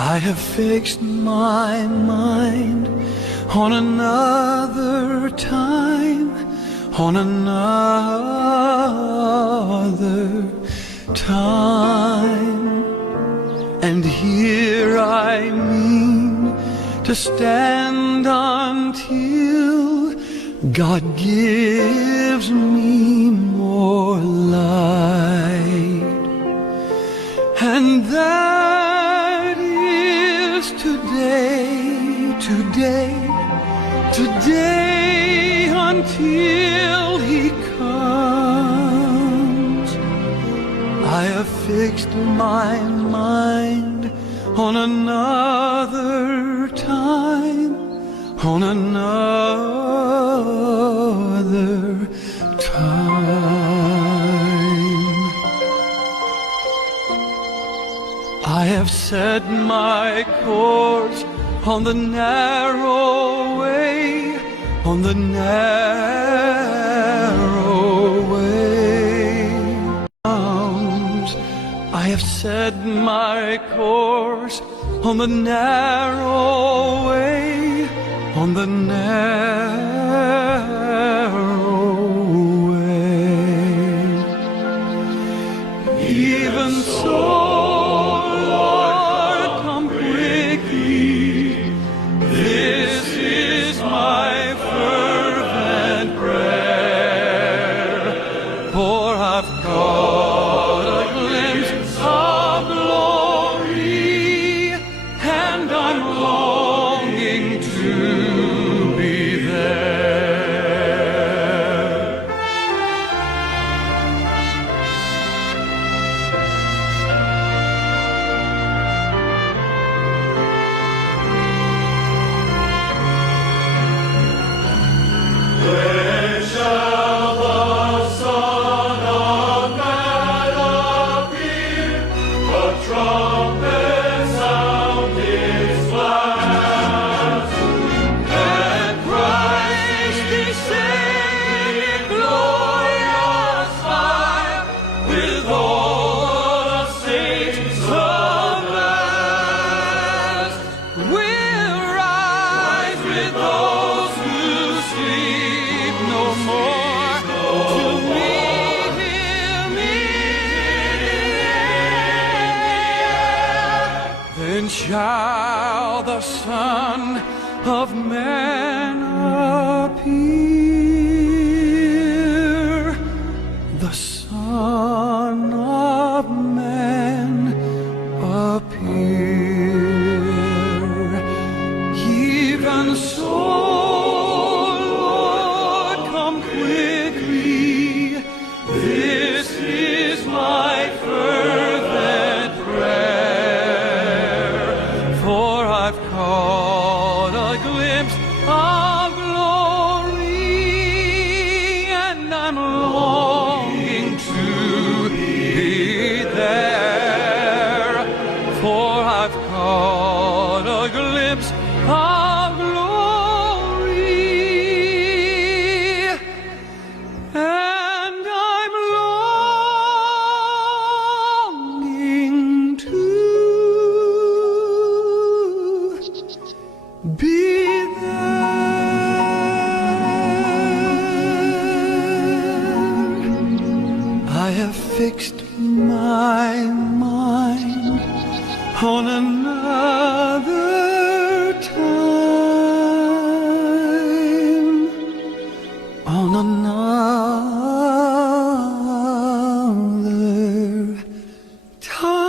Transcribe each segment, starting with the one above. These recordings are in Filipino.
I have fixed my mind on another time, on another time. And here I mean to stand until God gives me more light. And that is today, today, today until He comes. I have fixed my mind on another time, on another time. I have set my course on the narrow way, on the narrow way. I have set my course on the narrow way, on the narrow way. Even so, Lord, come quickly. This is my fervent prayer, for I've caught a glimpse of glory, and I'm longing to be there. When shall the Son of Man appear? A trumpet sound His blast, and Christ descend in glorious fire, with all the saints amassed. We'll rise with those who sleep no more, to meet Him in the air. Then shall the Son of Man appear, the Son of Man appear. Even so, Lord, come quickly. This is my fervent prayer, for I've caught a glimpse of glory, and I'm longing to be there, for I've caught a glimpse of glory, and I'm longing to be there. I have fixed my mind on another time, on another time.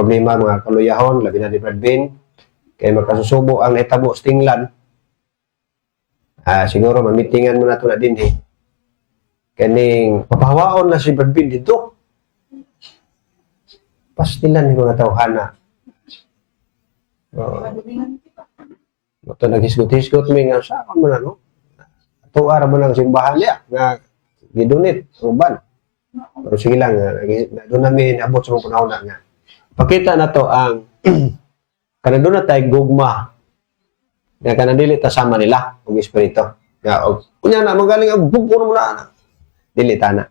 problema mga kaluyahon, labi na ni Brad Bean, kay makasusubo ang itabo sa tinglan. Siguro mamitingan mo na ito na din kaning papahawaon na si Brad Bean dito. Pastilan ni mga tawhana. Ito naghisgot-hisgot mi nga sa mo na no. Ito ara mo ng simbahan niya nga gidunit uban. Pero sige lang, doon namin abot sa mga panahon nga. Pakita na to ang kanang doon na tayo gugma nga kanang dili ta sama nila og espiritu. Nga kunya na magaling ang bugpon mo na dili ta na.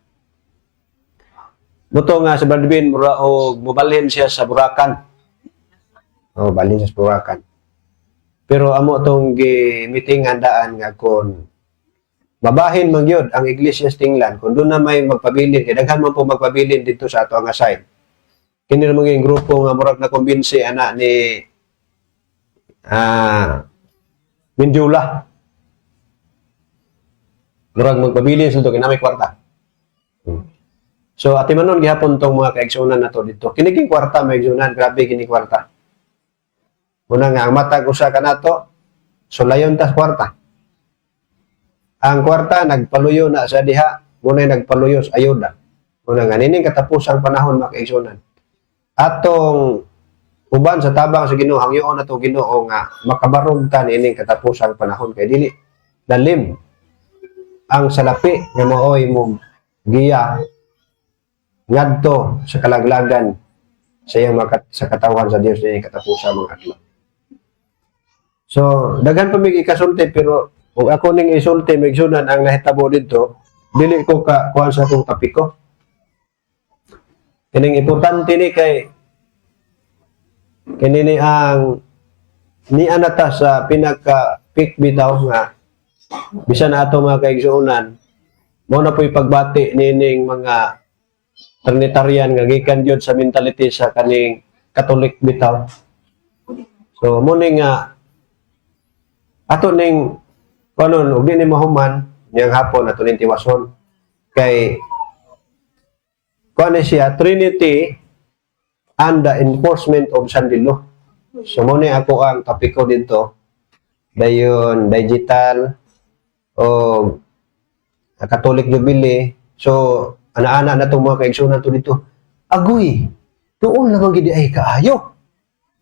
Buto nga sa Brad Bean mura og mobalhin siya sa Burakan. Balhin siya sa Burakan. Pero amo tong gi-meeting handaan nga kon babahin man gyud ang iglesia sa tinglan kung doon na may magpabilin kay daghan man po magpabilin dito sa ato nga side. Kini ra mga grupo nga murag na kumbinsi ana ni Mindula. Murag magpabilin sa kay na may kwarta. So ati manon gihapon tong mga kaigsunan nato dito. Kini king kwarta may igsunan, grabe kini kwarta. Una nga ang matag usa kanato sulayon tas kwarta. Ang kwarta nagpaluyo na sa diha, muna nagpaluyo sa ayuda. Muna nga nining katapusang panahon makaigsunan. Atong uban sa tabang sa Ginoo, hangyoon na to Ginoo nga makabarog ta nining katapusang panahon kay dili dalim ang salapi nga maoy mo giya ngadto sa kalaglagan sa iyang sa katawan sa Dios nining katapusang mga adlaw. So daghan pa mig ikasulti pero kung ako ning isulti migsunan ang nahitabo dito, dili ko kuan sa akong topiko. Kining importante ni kay kini ang ni anata sa pinaka peak bitaw nga bisan ato mga kaigsuonan mo na po'y pagbati nining mga Trinitarian nga gikan gyud sa mentality sa kaning Catholic bitaw. So mo ning ato ning kanon ug dinhi mahuman niyang hapon ato ning tiwason kay kuan siya Trinity and the enforcement of Sunday law. So mo ni ako ang topiko dito dayon digital o Catholic Jubilee. So ana-ana na tong mga kaigsunan to dito. Agoy, tuon lang gid ay kaayo.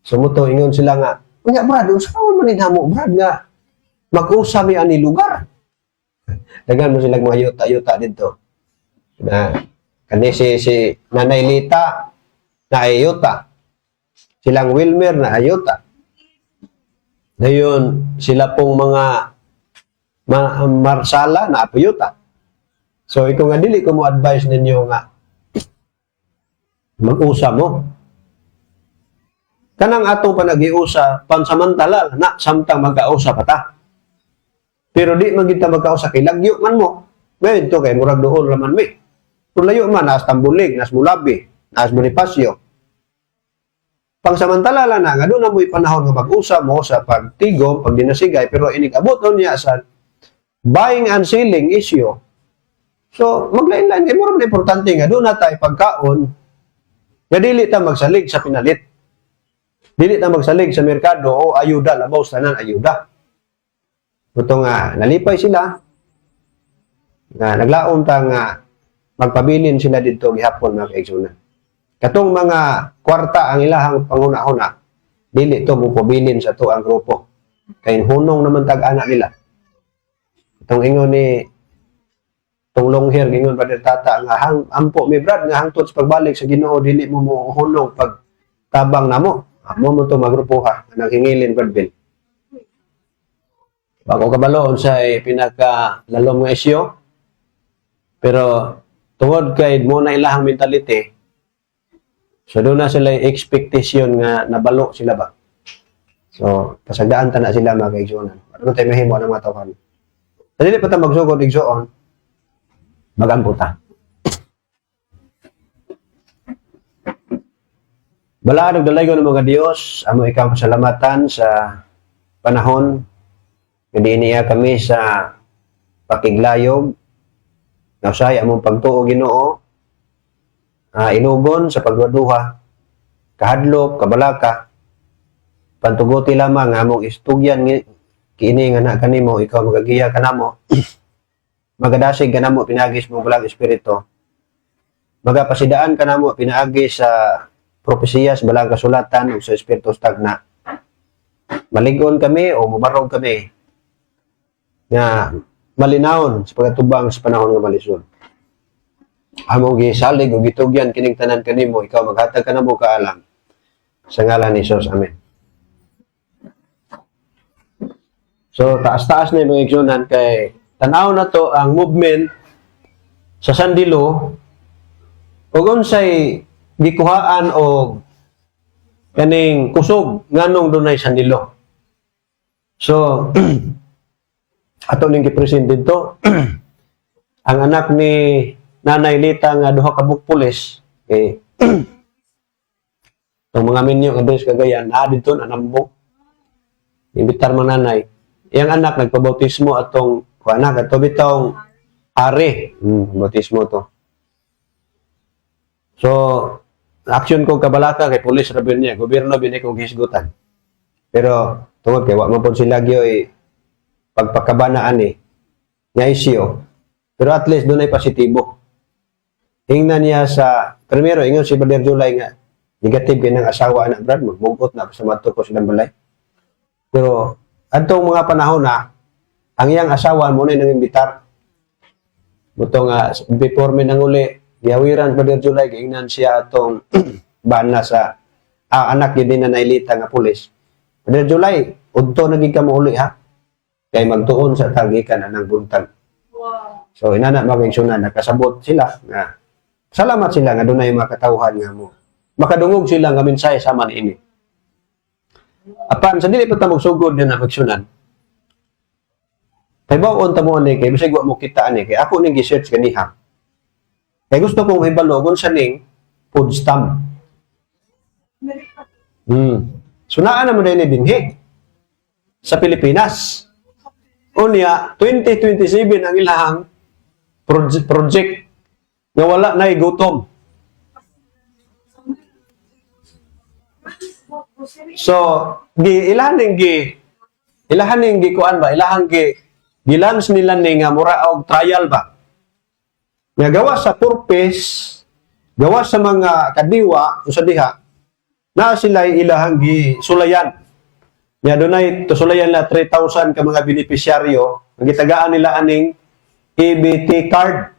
So mo to ingon sila nga, "Unya brad, unsa man ni namo brad nga mag-usa mi ani lugar." Dagan mo silang mga yuta-yuta dito. Na kani si Nanay Lita na ayuta. Silang Wilmer na ayuta. Dayon sila pong mga Marsala na apuyuta. So ito nga dili ko mo advise ninyo nga mag-usa mo. Kanang atong panag-iusa pansamantala na samtang magkausa pa ta. Pero di man kita magkausa kay lagyo man mo. Ngayon to kay murag doon raman mi. Kung layo man nas Tambulig, nas Mulabi, nas Bonifacio. Pangsamantala lang na nga doon na mo'y panahon nga mag-usa mo sa pagtigom, pagdinasigay, pero inig-abot niya sa buying and selling issue. So maglain-lain kay murag na importante nga doon na tayo pagkaon nga dili ta magsalig sa pinalit. Dili ta magsalig sa merkado o ayuda, labaw sa tanan ayuda. Ito nga, nalipay sila, nga naglaom ta nga magpabilin sila dito gihapon mga kaigsunan. Katong mga kwarta ang ilahang panguna-una, dili to mo pabilin sa to ang grupo. Kay hunong naman tag-ana nila. Itong ingon ni itong long hair, ingon Brother Tata, nga ampo mi brad, nga hangtod sa pagbalik sa Ginoo, dili mo mo hunong pag tabang namo. Mo to magrupo ha, naghingilin Brad Bill. Bago kabaloon sa pinaka lalom nga isyo. Pero tungod kay mo na ilahang mentality, so doon na sila expectation nga nabalo sila ba. So pasagdaan ta na sila mga kaigsuonan. Ano tayo mahimo ng mga tawhan. Dili pa ta magsugod igsuon, magampo ta. Balaad og dalaygon ng mga Dios, amo ikaw pasalamatan sa panahon hindi niya kami sa pakiglayog, nausay among pagtuo Ginoo, inugon sa pagduduha, kahadlok, kabalaka, pantuguti lamang nga mong istugyan kini nga na kanimo, ikaw magagiya kanamo, magadasig kanamo pinagis mo bulag espiritu, magapasidaan kanamo pinaagi sa propesiyas balang kasulatan o sa espiritu stagna. Maligon kami o mubarog kami nga malinawon sa pagtubang sa panahon nga malisod. Among gisalig o gitugyan kining tanan kanimo, ikaw maghatag kanamo kaalam sa ngalan ni Jesus. Amen. So, taas-taas na yung mga igsunan kay tanaw na to ang movement sa Sandilo ug unsay gikuhaan og kaning kusog nganong dunay Sandilo. So, ato ning gipresent dito ang anak ni Nanay Lita nga duha ka bukpulis itong mga minyo kadres Cagayan na dito anambok imbitar man nanay. Iyang anak nagpabautismo atong anak ato bitong ari. Bautismo to. So, action ko kabalaka kay pulis rabin niya, gobyerno bini kong hisgutan. Pero tungod kay wa man pod sila gyoy pagpakabanaan nga isyo. Pero at least dunay positibo. Ingnan niya sa primero ingon si Brother July nga negative kay ng asawa na Brad magbugot na sa mato ko silang balay. Pero adtong mga panahon na ang iyang asawa mo na nangimbitar. Buto nga before mi nanguli giawiran Brother July giingnan siya atong bana sa anak gid na nailita nga pulis. Brother July, udto na gid ka mauli ha. Kay magtuon sa tagikan anang buntag. Wow. So inana magingsunan nakasabot sila nga salamat sila nga dunay mga katawhan nga mo. Makadungog sila nga mensahe sama niini. Apan sa dili pa ta magsugod na magsunan. Kay bawon ta mo ani kay bisag wa mo kita ani kay ako ning gi-search kaniha. Kay gusto kong ibalo sa ning food stamp. So naa na mo dinhi dinhi sa Pilipinas. Unya 2027 ang ilahang project nga wala na gutom. So, ilahaning kuan ba? Ilahang gilans nila ni nga mura og trial ba? Nga gawa sa purpose, gawa sa mga kadiwa o sa diha, na sila ilahang sulayan. Nga dunay sulayan na 3,000 ka mga benepisyaryo, ang gitagaan nila aning EBT card.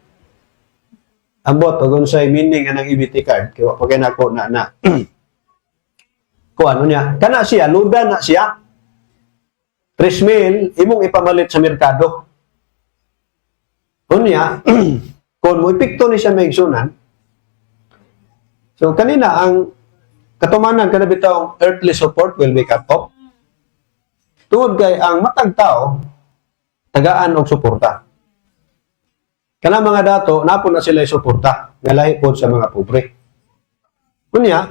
Ambot og unsay meaning anang EBT card? Kaya pa kay nako na kuan niya, kana siya, luda na siya. 3,000 imong ipamalit sa merkado. Unya, kung mo ipikto ni siya maigsunan, so kanina ang katumanan kana bitong earthly support will be cut off. Tungod kay ang matag tao tagaan og suporta. Kana mga dato napon na sila suporta nga lahi pod sa mga pobre. Unya,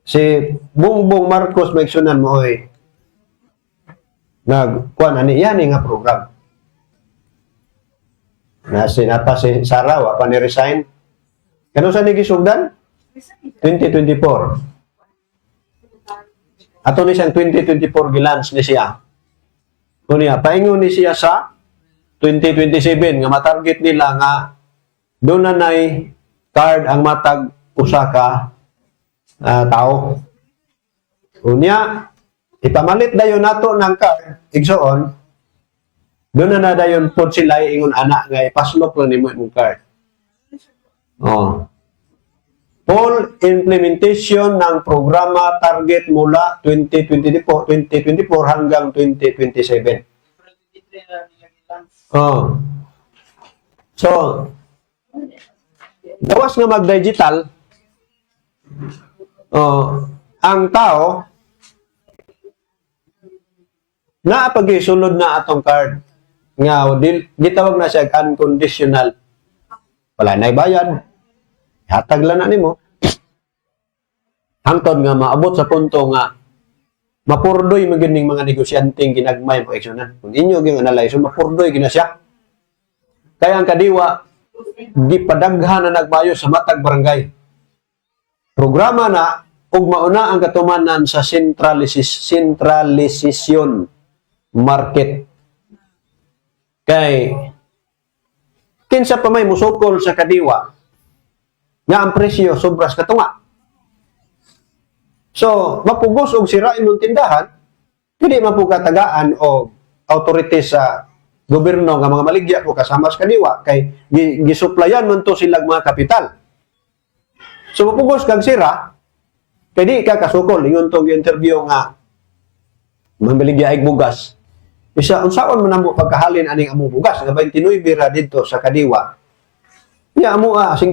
si Bongbong Marcos maigsunan mo nagkuan ani yan nga program. Na sinapa si Sara wa pa ni resign. Kano sa ni gisugdan? 2024. Ato ni siyang 2024 gilans ni siya. Kunya paingon ni siya sa 2027 nga matarget nila nga doon na nay card ang matag usa ka tao. Unya, ipamalit dayon nato ng card, igsoon, doon na dayon po sila ingon anak nga ipaslok lang nimo imong card. Oh. Full implementation ng programa target mula 2024 hanggang 2027. Oh. So, gawas nga mag-digital, ang tao, naapag-isulod na atong card. Nga, gitawag na siya unconditional. Wala na ibayad. Hatag lang na nimo. Hangtod nga maabot sa punto nga mapurdoy magining mga negosyanteng ginagmay mo aksyonan. Kung inyo gyud analyze, mapurdoy gina siya. Kaya ang kadiwa, gipadaghan na nagmayo sa matag barangay. Programa na, ug mauna ang katumanan sa centralisasyon market. Kay, kinsa pa may musukol sa kadiwa, nga ang presyo sobras katunga. So, mapugos og sirain ng tindahan, hindi mapugatagaan o authorities sa gobyerno nga mga maligya ko kasama sa kadiwa kay gisuplayan man to silang mga kapital. So mapugos kag sira kay di ka kasukol ingon tong interview nga mga maligya ig bugas. Isa unsaon man namo pagkahalin aning among bugas nga 29 bira didto sa kadiwa. Ya amo 50.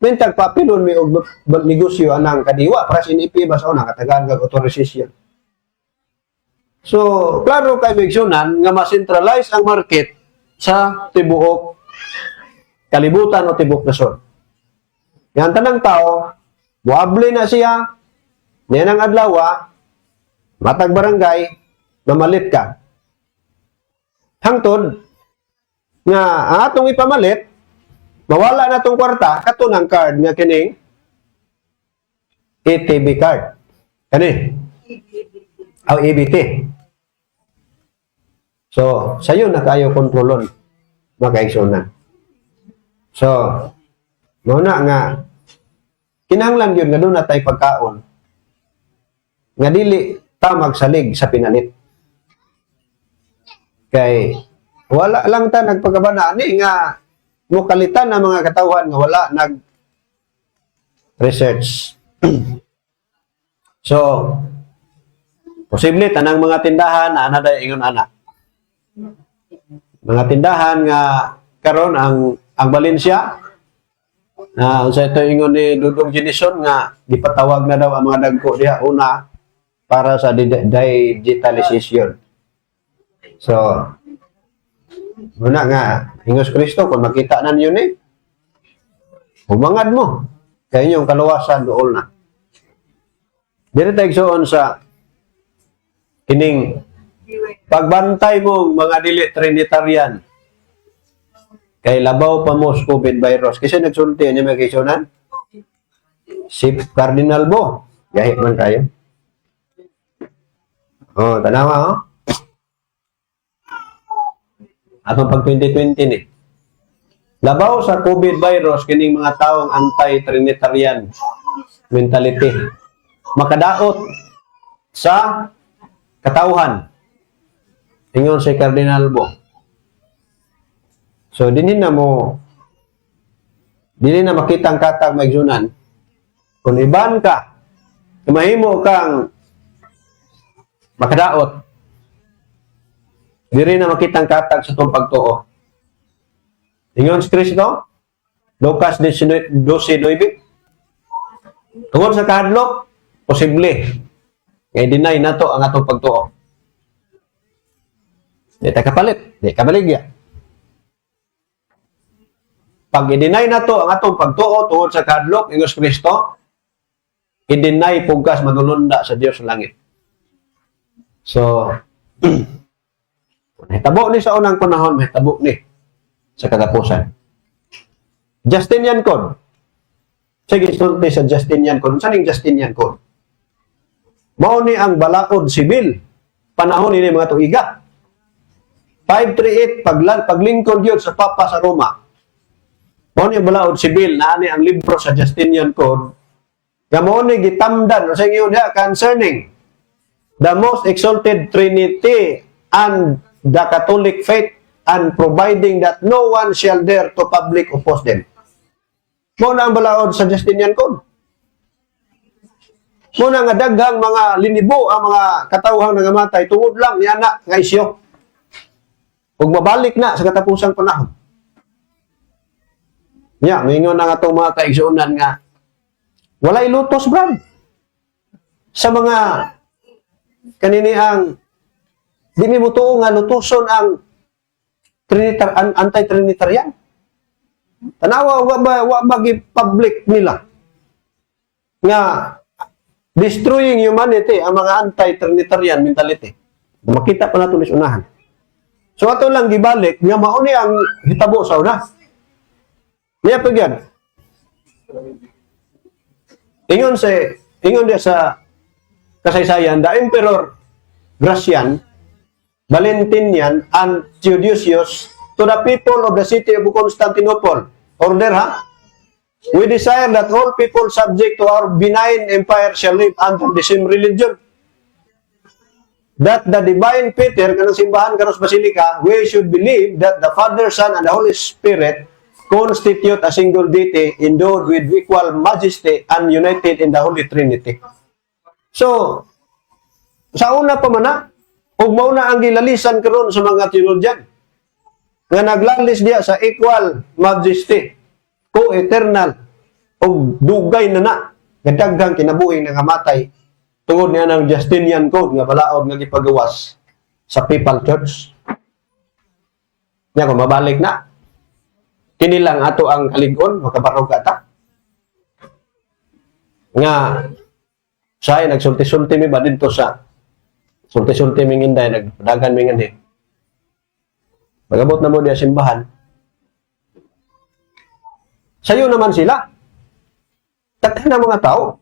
Mentag papilon mi og negosyo anang kadiwa para sa NEP basta una katagaan kag authorization. So, klaro kay Megsunan nga ma-centralize ang market sa tibuok kalibutan o tibuok nasod. Yang tanang tao, buable na siya, niyan ang adlaw, matag barangay, mamalit ka. Hangtod, nga ang atong ipamalit, mawala na tong kwarta, kato ng card nga kining ATB card. Kani? O EBT. So, sayo na kayo kontrolon, makaigsunan. So, muna nga, kinahanglan yun nga doon na tayo pagkaon, nga dili ta magsalig sa pinalit. Kay, wala lang ta nagpagkabana, ani nga, mukalitan na mga katawhan nga wala nag-research. So, posible tanang mga tindahan na anaday ingon ana. Mga tindahan nga karon ang Valencia unsa ito ingon ni Dudong Jenison nga gipatawag na daw ang mga dagko diha una para sa digitalization. So, muna nga Hingos Kristo kung makita na niyo ni humangad mo kay inyong kaluwasan dool na. Diri tayo igsuon sa kining pagbantay mo mga dili Trinitarian kay labaw pa mo sa COVID virus. Kasi nagsulti niya may kaisunan? Si Cardinal Bo. Gahit man kayo. Oh, tanawa oh. Atong pag 2020 ni. Labaw sa COVID virus kining mga taong anti-Trinitarian mentality. Makadaot sa katauhan. Ingon si Cardinal Bo. So, dinhin na makita ang katag maigsunan. Kung iban ka, mahimo kang makadaot, diri na makita ang katag sa itong pagtuo. Ingon si Kristo, Lucas 12:9. Tungod sa kahadlok, posible. Ngay deny na to ang atong pagtuo. Di tayo kapalit, di kabaligya. Pag i-deny na to ang atong pagtuo tungod sa kahadlok, Ingos Kristo, i-deny pugkas manulunda sa Dios sa langit. So, mahitabo ni sa unang panahon, mahitabo ni sa katapusan. Justinian Code. Sige, sulti sa Justinian Code. Saan yung Justinian Code? Mao ni ang balaod sibil. Panahon ni mga tuiga. 538, paglingkod yun sa Papa sa Roma. Mao ni ang balaod sibil na ani ang libro sa Justinian Code. Nga mao ni gitamdan sa inyo niya concerning the most exalted Trinity and the Catholic faith and providing that no one shall dare to public oppose them. Mao na ang balaod sa Justinian Code. Muna nga daghang mga linibo ang mga katawhang nangamatay tungod lang ni anak nga isyo. Ug mabalik na sa katapusang panahon. Ya, mingon na nga itong mga kaigsuunan nga walay lutos, brad. Sa mga kanini ang di mi mutuo nga lutoson ang anti-Trinitarian. Tanawa wa public nila nga destroying humanity ang mga anti-Trinitarian mentality. Makita pa natin unahan. So ato lang gibalik nga mao ni ang hitabo sa una. Niya pagyan. Ingon dia sa kasaysayan, the Emperor Gratian, Valentinian, and Theodosius to the people of the city of Constantinople. Order, ha? We desire that all people subject to our benign empire shall live under the same religion. That the divine Peter, kanang simbahan kanos Basilica, we should believe that the Father, Son, and the Holy Spirit constitute a single deity endowed with equal majesty and united in the Holy Trinity. So, sa una pa man na, ug mauna ang gilalisan karon sa mga theologian nga naglalis diya sa equal majesty, co-eternal, ug dugay na gadaghang kinabuhi nga matay tungod niya ng Justinian Code nga balaod nga gipagawas sa Papal Church. Nya ko mabalik na. Kini lang ato ang kalig-on, makabarog ata. Nga say nagsulti-sulti mi ba dito sa sulti-sulti mi nginday nagdagan mi ngani. Magabot na mo diya simbahan. Sayo naman sila. Daghan na mga tao.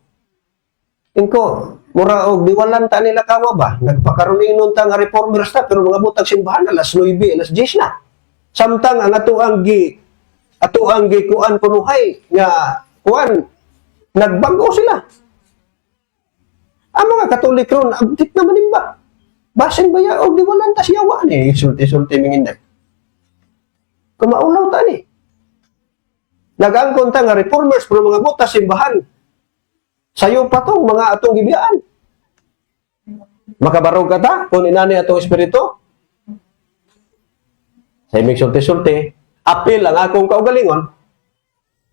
Ingko, mura og diwalan ta nila kawa ba? Nagpakaroon nun ta nga reformers ta, pero mga butag simbahan alas 9, alas 10 na. Samtang ang ato ang kuan punuhay nga kuan nagbago sila. Ang mga Katolik ron abdik na manimba. Basin ba ya og diwalan ta siyawa ni sulti-sulti minginday. Kumaulaw ta ni. Nag-angkon ta nga reformers pero mga butas simbahan. Sayo pa tong mga atong gibiyaan. Makabarog ka ta kung inani atong espiritu. Sa imig sulti-sulti, apil ang akong kaugalingon,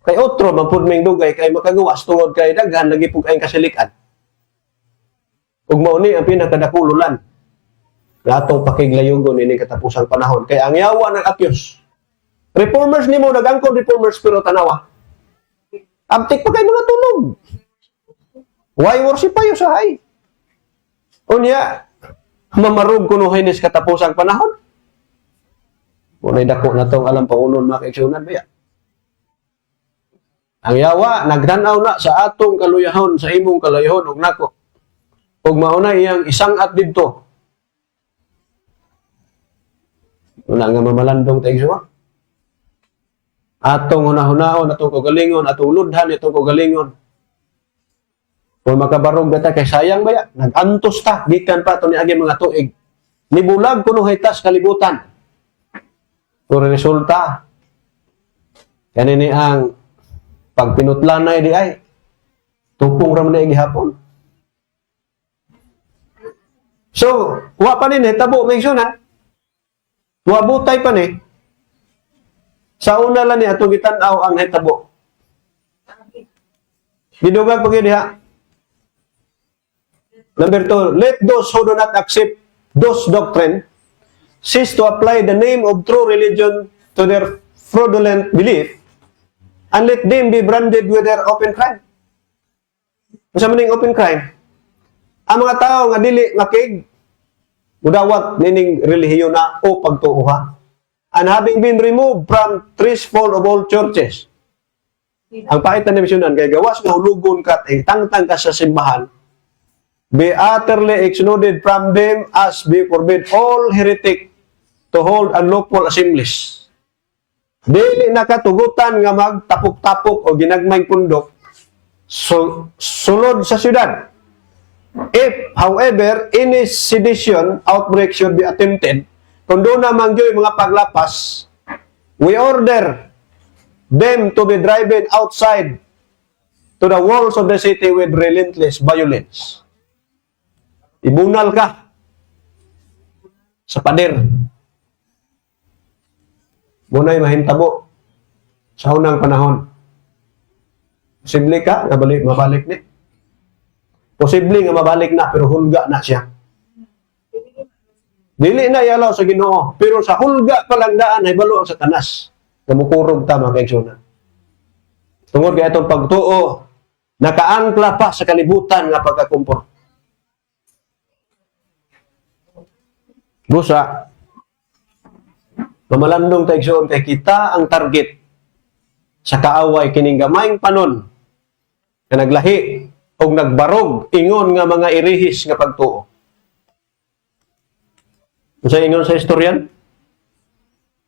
kay otro, mampudming dugay, kay makagawas tungod kay daghan, nagipog kayong kasilikan. Ug mao ni ang pinakadakululan na atong pakiglayugon ini katapusang panahon. Kay ang yawa ng akyos. Reformers nimo nagangkon reformers pero tanawa. Abtik pa kay mga tulog. Why worship pa yung sahay? Unya, mamarog kuno hinis katapusang panahon. Unay dako na tong alam pangunon mga kaigsunan ba yan? Ang yawa, nagdanaw na sa atong kaluyahon, sa imong kaluyahon, ug nako. Ug mauna iyang isang at dito. Una nga mamalandong taigsuwa. Atong hunahunahon, atong kagalingon, atong ludhan, atong kagalingon. Kung makabarog gata kay sayang ba yan? Nag-antos ta, gikan pa ito ni agi mga tuig. Nibulag kuno hitas kalibutan. Pero resulta, kanini ang pagpinutlanay di ay, tupong ram na gihapon. So, wa pa ni tabo may na. Wa butay pa ni. Sa una lang ni atong gitan-aw ang hitabo. Gidugag pag diha. Number 2, let those who do not accept those doctrine cease to apply the name of true religion to their fraudulent belief and let them be branded with their open crime. Sa maning open crime, ang mga tao nga dili makig mudawat nining relihiyon na o pagtuuha and having been removed from threefold of all churches. Ang pahit na misyonan kay gawas nga hulugon ka tangtang ka sa simbahan, be utterly excluded from them as be forbid all heretic to hold unlawful assemblies. Dili nakatugutan nga magtapok-tapok o ginagmayng pundok sulod sa syudad. If, however, any sedition outbreak should be attempted, kung doon naman yung mga paglapas, we order them to be driven outside to the walls of the city with relentless violence. Ibunal ka sa pader. Muna'y mahintabo sa unang panahon. Posible ka, mabalik ni. Posible nga mabalik na, pero hulga na siya. Dili na yalaw sa Ginoo, pero sa hulga palang daan ay balo ang Satanas. Kamukurog ta mga kaigsunan. Tungod kaya itong pagtuo, nakaangkla pa sa kalibutan nga pagkakumpor. Busa, Mamalandong tayo igsoon kay kita ang target sa kaaway kining gamayng panon na naglahi o nagbarog ingon nga mga irihis nga pagtuo. Sa ingon sa historian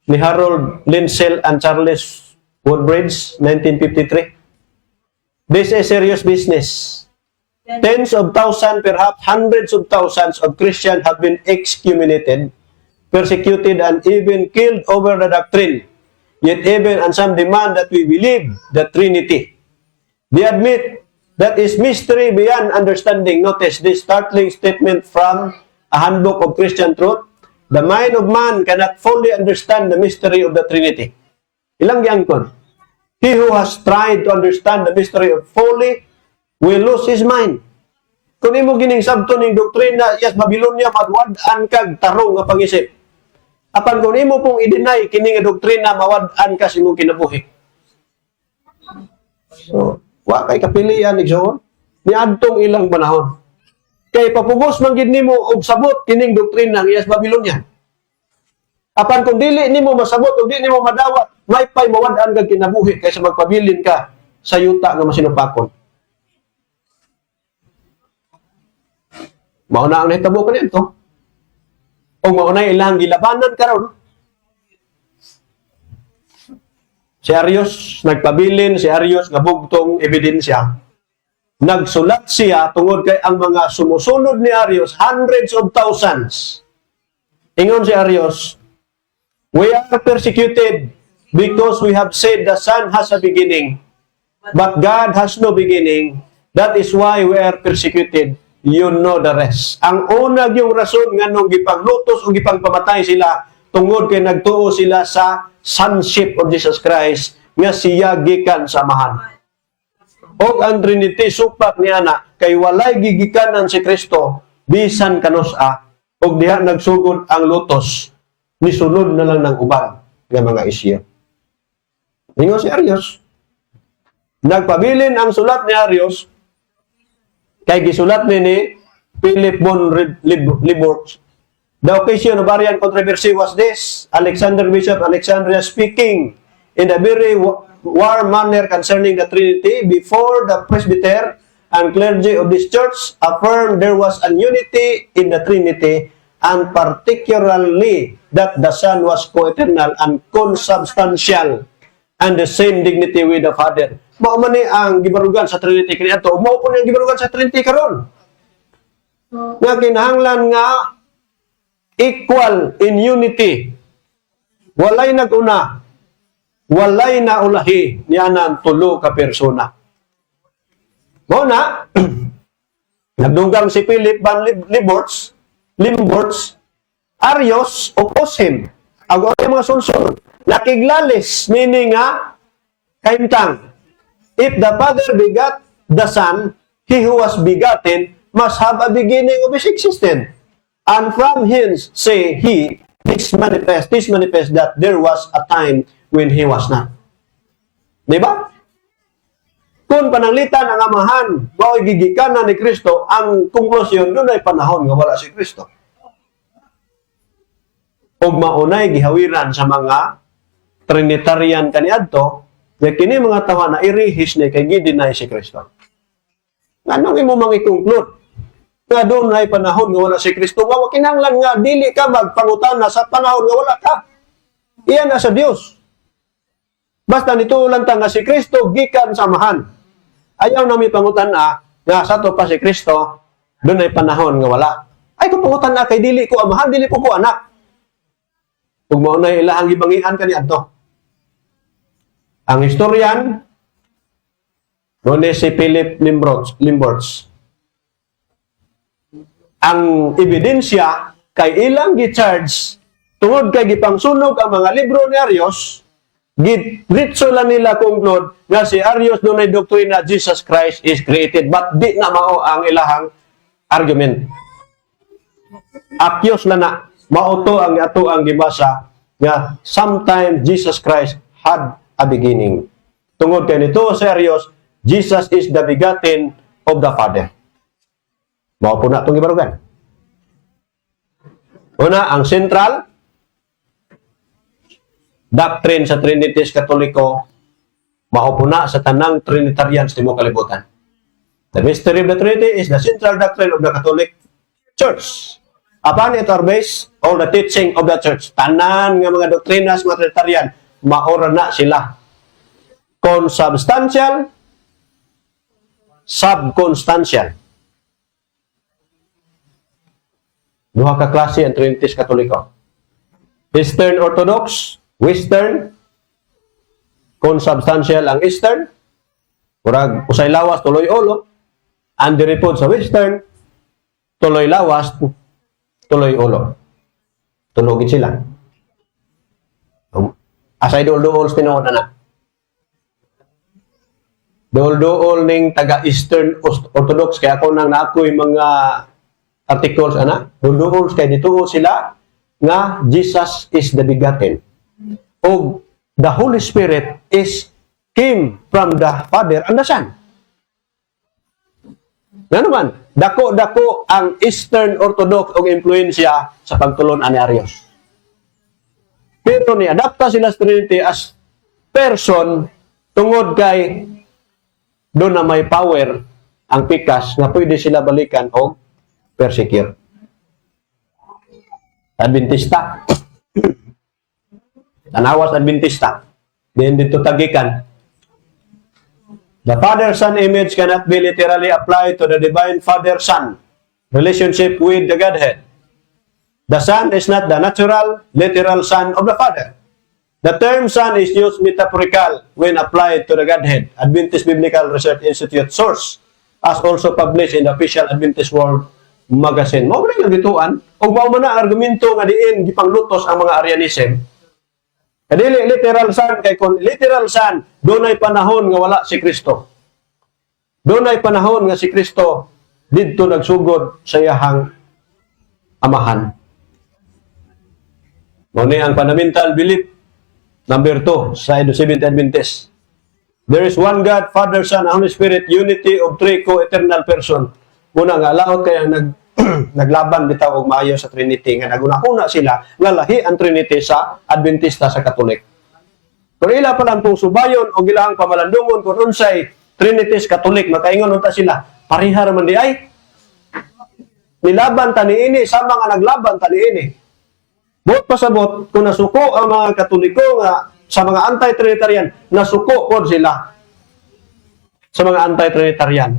ni Harold Linsell and Charles Woodbridge, 1953. This is serious business. Tens of thousands, perhaps hundreds of thousands of Christians have been excommunicated, persecuted, and even killed over the doctrine. Yet even and some demand that we believe the Trinity. They admit that is mystery beyond understanding. Notice this startling statement from a handbook of Christian truth. The mind of man cannot fully understand the mystery of the Trinity. Ilang giangkon? He who has tried to understand the mystery of fully will lose his mind. Kung imo gining sabto ning doktrina, yes, Babylonia, madwad-an kag tarong nga pangisip. Apan kung imo pong i-deny kini nga doktrina, mawad-an ka sa imong kinabuhi. So, wa kay kapilian igsoon. Niadtong ilang panahon. Kay papugos man gid nimo og sabot kining doktrina ng yes, Babylonia. Apan kung dili nimo masabot o dili nimo madawat, may pay mawad-an kag kinabuhi kaysa magpabilin ka sa yuta nga masinupakon. Mao na ang nahitabo kanito. O mao na ilang gilabanan karon. Si Arius nagpabilin, si Arius nga bugtong ebidensya. Nagsulat siya tungod kay ang mga sumusunod ni Arius, hundreds of thousands. Ingon si Arius, we are persecuted because we have said the Son has a beginning, but God has no beginning. That is why we are persecuted. You know the rest. Ang una yung rason nga nung gipaglutos o gipagpamatay sila tungod kay nagtuo sila sa sonship of Jesus Christ nga siya gikan sa amahan. O ang Trinity supak ni ana kay walay gigikanan si Kristo bisan kanos-a og diha nagsugod ang lutos ni sunod na lang ng uban nga mga isya. Ingon si Arius, nagpabilin ang sulat ni Arius kay gisulat ni Philip von Liborz. The occasion of Arian controversy was this: Alexander, Bishop Alexandria, speaking in a very warm manner concerning the Trinity before the presbyter and clergy of this church, affirmed there was an unity in the Trinity, and particularly that the Son was co-eternal and consubstantial and the same dignity with the Father. Mao man ni ang gibarugan sa Trinity kaniadto, mao po ni ang gibarugan sa Trinity karon. Nga kinahanglan nga equal in unity. Walay nag-una, walay na ulahi niya ng tulo ka persona. Mao na nagdunggang si Philip van Liborz, Arius oppose him. Ang mga sunsun, nakiglalis, meaning nga, kaimtang, if the Father begat the Son, he who was begotten must have a beginning of his existence. And from hence, say he, this manifest that there was a time when he was not. Diba? Kung pananglitan ang amahan, mao'y gigikanan ni Kristo, ang konklusyon, doon ay panahon nga wala si Kristo. Og maunay gihawiran sa mga Trinitarian kaniadto, nga kini mga tawa na irihis ni kay gidinay si Kristo. Anong imo mangi-conclude? Nga doon ay panahon nga wala si Kristo, nga kinahanglan nga dili ka magpangutana sa panahon nga wala ka. Iyan na sa Dios. Basta nitulan ta nga si Kristo gikan sa amahan. Ayaw nami pangutana nga sa to pa si Kristo, doon ay panahon nga wala. Ay kung pangutana kay dili ko amahan, dili po ko anak. Kung mo na ilahang gibangian kaniadto. Ang historian, doon si Philip Liborz. Ang ebidensya kay ilang gi-charge tungod kay gipangsunog ang mga libro ni Arius, gitritso lang nila conclude nga si Arius doon ay doktrina Jesus Christ is created, but di na mao ang ilahang argument. Akyos lang na, mauto ang ato ang gibasa nga sometime Jesus Christ had a beginning. Tungod kay nito serious, Jesus is the begotten of the Father. Mao po na itong gibarugan. Una, ang central, doctrine sa Trinities Katoliko, maupuna sa tanang Trinitarians ni mo kalibutan. The mystery of the Trinity is the central doctrine of the Catholic Church. Upon it are based all the teaching of the Church. Tanan nga mga doktrinas mga Trinitarian, maura na sila. Consubstantial, subconstantial. Duha ka klase ang Trinities Katoliko. Eastern Orthodox, Western, consubstantial ang Eastern, murag usay lawas tuloy ulo, ang diripod sa Western, tuloy lawas, tuloy ulo. Tulogin sila. Asay dool-dool tinuod na. Dool-dool ning taga-Eastern Orthodox, kaya ako nang naakoy mga articles, dool-dool kaya dito sila nga Jesus is the begotten. O the Holy Spirit came from the Father and the Son. Nga naman, dako-dako ang Eastern Orthodox o influensya sa pagtulon ani Arios. Pero ni-adapta sila sa Trinity as person tungod kay doon na may power ang pikas nga pwede sila balikan o persecute. Adventista. Tanawas Adventista. Then dito tagikan. The Father-Son image cannot be literally applied to the divine Father-Son relationship with the Godhead. The Son is not the natural, literal Son of the Father. The term Son is used metaphorical when applied to the Godhead. Adventist Biblical Research Institute source, as also published in the official Adventist World Magazine. Mao rin ang dituan, o mao man ang argumento nga diin gipanglutos ang mga Arianism. Kadili literal Son, kay kung literal Son, dunay panahon nga wala si Kristo. Dunay panahon nga si Kristo didto nagsugod sa iyahang amahan. Mao ni ang fundamental belief number 2 sa Seventh Adventist. There is one God, Father, Son, and Holy Spirit, unity of three co-eternal person. Muna nga laot kaya naglaban bitaw og maayo sa Trinity nga naguna-una sila nga lahi ang Trinity sa Adventista sa Katolik. Pero ila pa lang pong subayon o gilahang pamalandungon kung unsay Trinities Katolik, makaingon unta sila, parihar man di ay nilaban ta niini sa mga naglaban ta niini. Bot pasabot kung nasuko ang mga Katoliko nga sa mga anti-Trinitarian, nasuko pod sila sa mga anti-Trinitarian.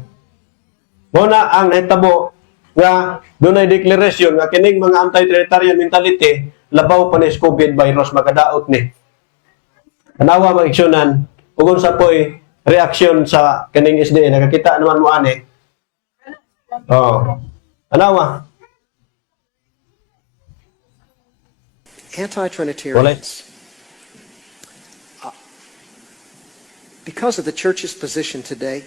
Muna ang nahitabo nga dunay declaration nga kining mga anti-Trinitarian mentality labaw pa ni COVID virus magadaot ni. Kanawa mag-aksyonan ug unsa poy reaksyon sa kining SDA nakakita naman mo ani. Kanawa. Anti-Trinitarians, because of the church's position today,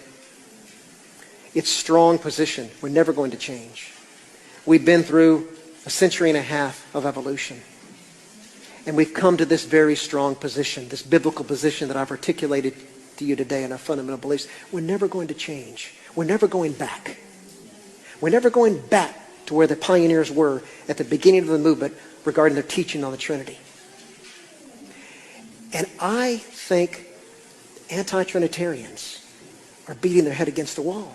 its strong position, we're never going to change. We've been through a century and a half of evolution. And we've come to this very strong position, this biblical position that I've articulated to you today in our fundamental beliefs. We're never going to change. We're never going back. We're never going back to where the pioneers were at the beginning of the movement regarding their teaching on the Trinity. And I think anti-Trinitarians are beating their head against the wall.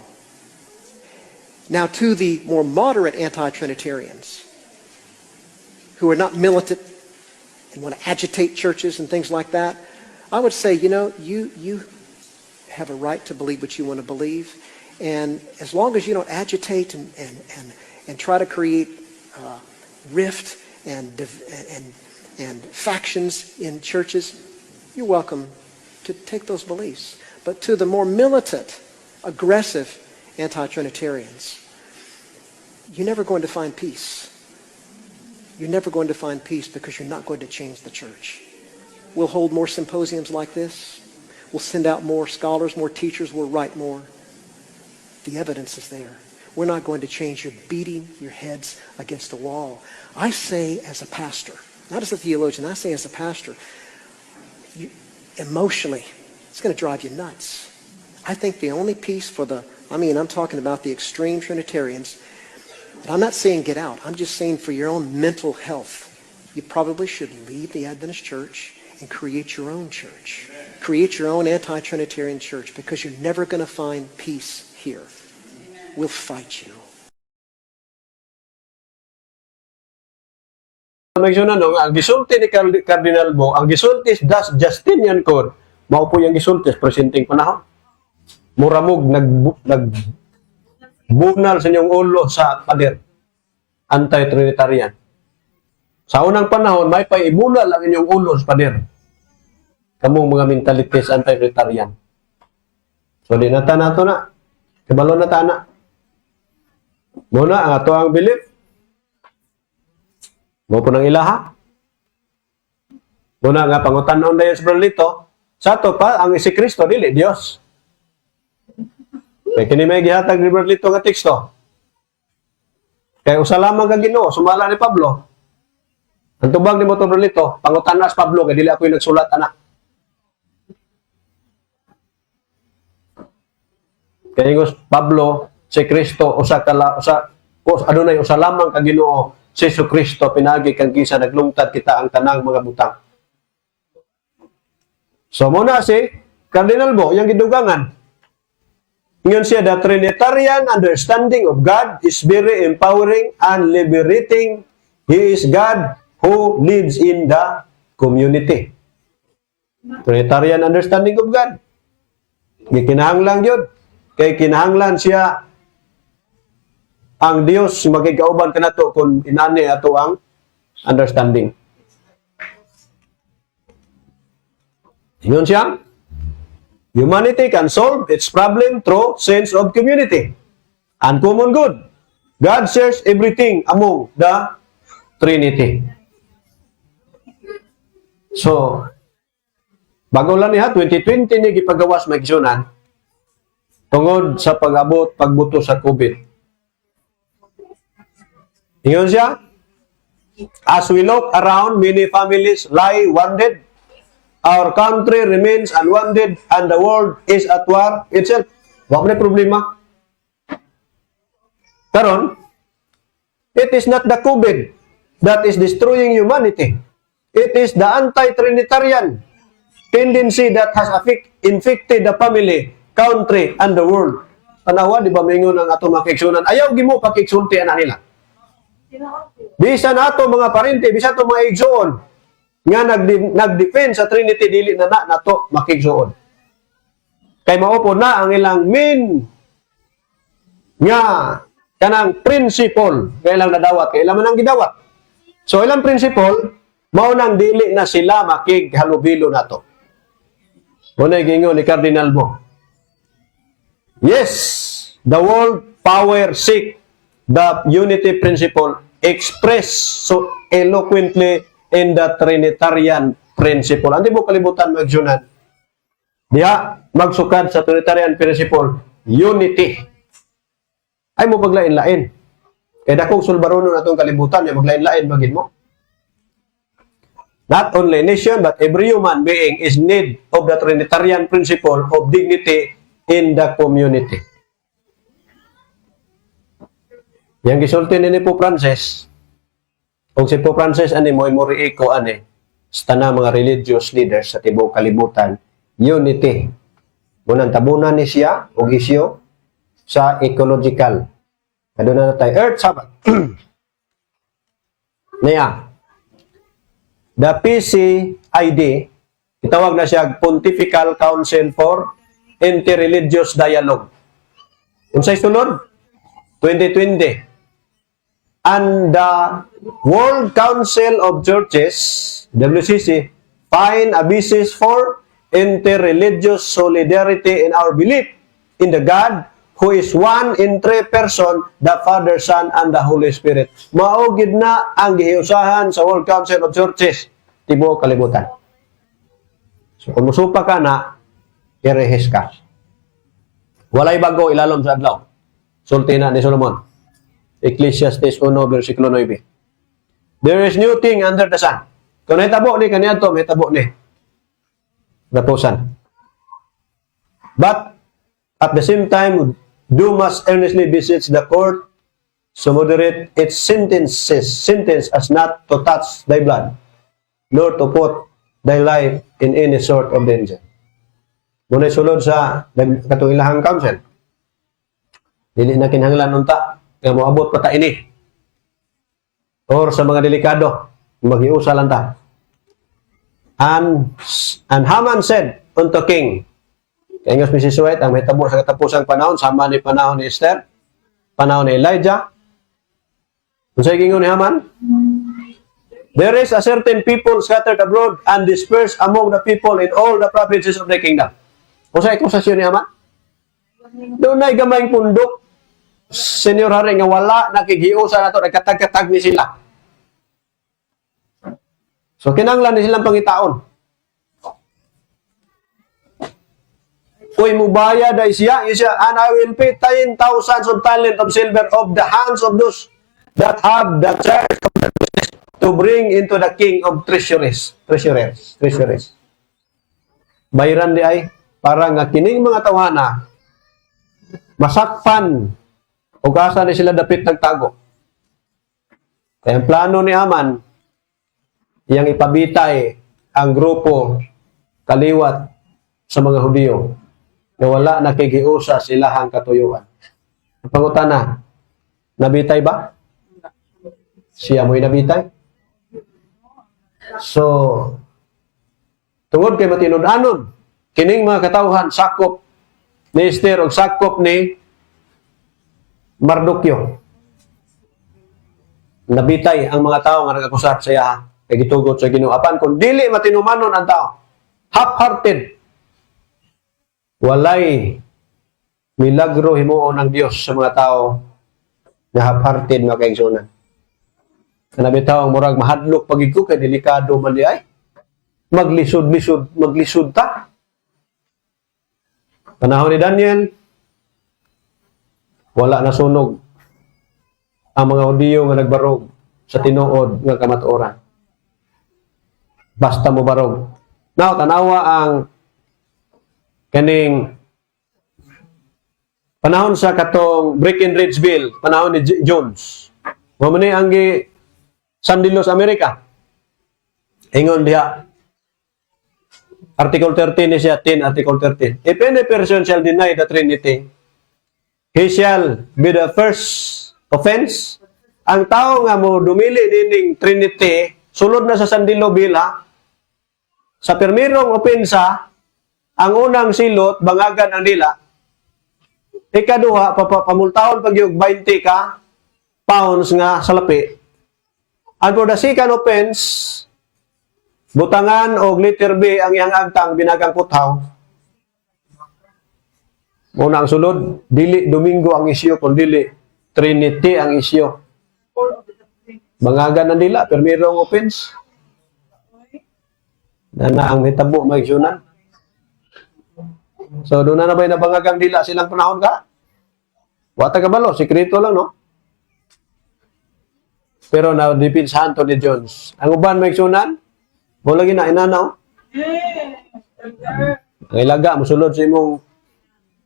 Now, to the more moderate anti-Trinitarians who are not militant and want to agitate churches and things like that, I would say, you have a right to believe what you want to believe. And as long as you don't agitate and try to create rift and factions in churches, you're welcome to take those beliefs. But to the more militant, aggressive anti-Trinitarians, you're never going to find peace. You're never going to find peace because you're not going to change the church. We'll hold more symposiums like this. We'll send out more scholars, more teachers. We'll write more. The evidence is there. We're not going to change. You're beating your heads against the wall. I say as a pastor, not as a theologian, I say as a pastor, emotionally, it's going to drive you nuts. I think the only peace for I'm talking about the extreme Trinitarians, and I'm not saying get out. I'm just saying for your own mental health, you probably should leave the Adventist church and create your own church. Create your own anti-Trinitarian church, because you're never going to find peace here. We'll fight you. Mentionan no, ang gisulti ni Cardinal Bo, ang gisulti is das Justinian Code, mao po yung gisulti sa presenting panahon. Muramog nagbunal sa inyong ulo sa pader. Anti-Trinitarian. Sa unang panahon, may paibulal ang inyong ulo sa pader. Kamong mga mentalities anti-Trinitarian. So, di nata na ito na. Kabalo na ta na. Muna, ang ato ang belief. Mo po ng ilaha. Muna nga, pangutanon na yung Bralito, sa to pa, ang si Kristo, dili, Diyos. Kaya kini may gihatag ni Bralito nga teksto. Kaya usa lamang ka Ginoo, sumala ni Pablo. Ang tubag ni mo to Bralito, pangutanas Pablo, kaya dili ako yung nagsulat, anak. Kaya yung Pablo, si Kristo, usa lamang ka Ginoo, si Jesu Kristo, pinagi kang kisa, naglungtad kita ang tanang mga butang. So muna si Cardinal Bo, yung gidugangan. Ngayon siya, the Trinitarian understanding of God is very empowering and liberating. He is God who lives in the community. Trinitarian understanding of God. Kinahanglan yun. Kay kinahanglan siya ang Dios magigauban ka na to kung inani ato ang understanding. Yun siya. Humanity can solve its problem through sense of community and common good. God shares everything among the Trinity. So, bago lang niya, 2020 ni gipagawas magsunan tungod sa pagbuto sa COVID. Ingon siya, as we look around, many families lie wounded. Our country remains unwounded and the world is at war itself. Wala na problema. Karon, it is not the COVID that is destroying humanity. It is the anti-Trinitarian tendency that has infected the family, country, and the world. Tanawa, di ba mingon ang ato makiksunan? Ayaw gimo pakiksulti na nila. Bisa na ito mga parente, bisa ito mga igsoon nga nag-defend sa Trinity, dili na nato makigsoon. Kay maupo na ang ilang main nga kanang principle kay ilang nadawat, kay ilang manang gidawat. So ilang principle, mao nang dili na sila makighalubilo nato. Muna gingon ni Cardinal Bo. Yes, the world power seek the unity principle expressed so eloquently in the Trinitarian principle. Hindi mo kalibutan magsunan. Diya, magsukad sa Trinitarian principle, unity. Ay mo paglain-lain. Kaya dakong sulbarono na itong kalibutan, yung maglain-lain, magin mo. Not only nation, but every human being is need of the Trinitarian principle of dignity in the community. Yang gisulti ni Pope Francis, kung si Pope Francis ani mo moriiko ani sa tanang mga religious leaders sa tibuok kalibutan, unity. Munang tabunan ni siya og isyu sa ecological. Aduna na tayo Earth Sabbath. Niya. The PCID, itawag na siya Pontifical Council for Interreligious Dialogue. Unsay sunod? 2020. And the World Council of Churches, WCC, find a basis for interreligious solidarity in our belief in the God who is one in three person, the Father, Son, and the Holy Spirit. Maugid na ang gihiusahan sa World Council of Churches, tibuok kalibutan. So kung musupa ka na, irehis ka. Walay bago ilalom sa adlaw. Sulti na ni Solomon. Ecclesiastes 1, versikulo 9. There is new thing under the sun. Kung naitabo ni kaniadto, may tabo ni gatusan. But at the same time, do must earnestly beseech the court to moderate its sentence as not to touch thy blood, nor to put thy life in any sort of danger. Muna sulod sa katong ilahang counsel. Dili na kinahanglan unta nga moabot pa ta ini. Or sa mga delikado, maghiusa lang ta. And Haman said unto king, Kayong Mrs. White, ang mahitabo sa katapusang panahon, sama ni panahon ni Esther, panahon ni Elijah. Kung sa'yo gingon ni Haman, there is a certain people scattered abroad and dispersed among the people in all the provinces of the kingdom. Kung sa'yo akusasyon ni Haman, doon ay gamayng pundok, Senyor Hari, nga wala nakigiusa na ito, nagkatag-katag ni sila. So, kinanglan ni silang pangitaon. Uy, mubaya dahil siya, and I will pay 10,000 of talent of silver of the hands of those that have the charge of the business to bring into the king of treasuries. Bayaran di ay, para nga kining mga tawhana, masakpan, o kasa ni sila dapit nagtago. Kaya ang plano ni Haman, yang ipabitay ang grupo kaliwat sa mga Hudiyo na wala nakikiusa silahang katuyuan. Ang pangutana, nabitay ba? Siya mo'y nabitay? So, tungod kay matinud-anon, kining mga katawhan sakop ni Esther o sakop ni Mardukyo. Nabitay ang mga tao nga nagakusap sa iya kay gitugot sa Ginoo. Apan kung dili matinumanon ang tao, half-hearted, walay milagro himuon ng Dios sa mga tao na half-hearted nga kaigsunan. Kanabi tao ang murag mahadlok pagid ko kay delikado man di ay. Maglisod ta. Panahon ni Daniel, wala na sunog ang mga Hudiyo nga nagbarog sa tinuod nga kamatuoran. Basta mo barog. Now, tanawa ang kaning panahon sa katong Breckinridge Bill, panahon ni Jones. Mamani ang Sandilos, Amerika. Ingon diha. Article 13 is siya, 10, Article 13. If any person shall deny the Trinity, he shall be the first offense. Ang tao nga mo dumili dining Trinity, sulod na sa Sandilo Bill, ha? Sa permirong opensa, ang unang silot, bangagan ang dila. Ikaduha, pamultaon pag yung 20 ka pounds nga salapi. And for the second offense, butangan o letter B ang iyang agtang binagang putaw. Muna ang sulod, dili Domingo ang isyo, kung dili Trinity ang isyo. Bangagan ang dila, permirong offense. Na ang hitabo maigsunan. So, doon na ba'y nabangagang dila silang panahon ka? Wata ka balo, sikreto lang, no? Pero na-dipinsahan to ni Jones. Ang uban maigsunan, wala gina, inanaw. Ang ilaga, musulod sa imong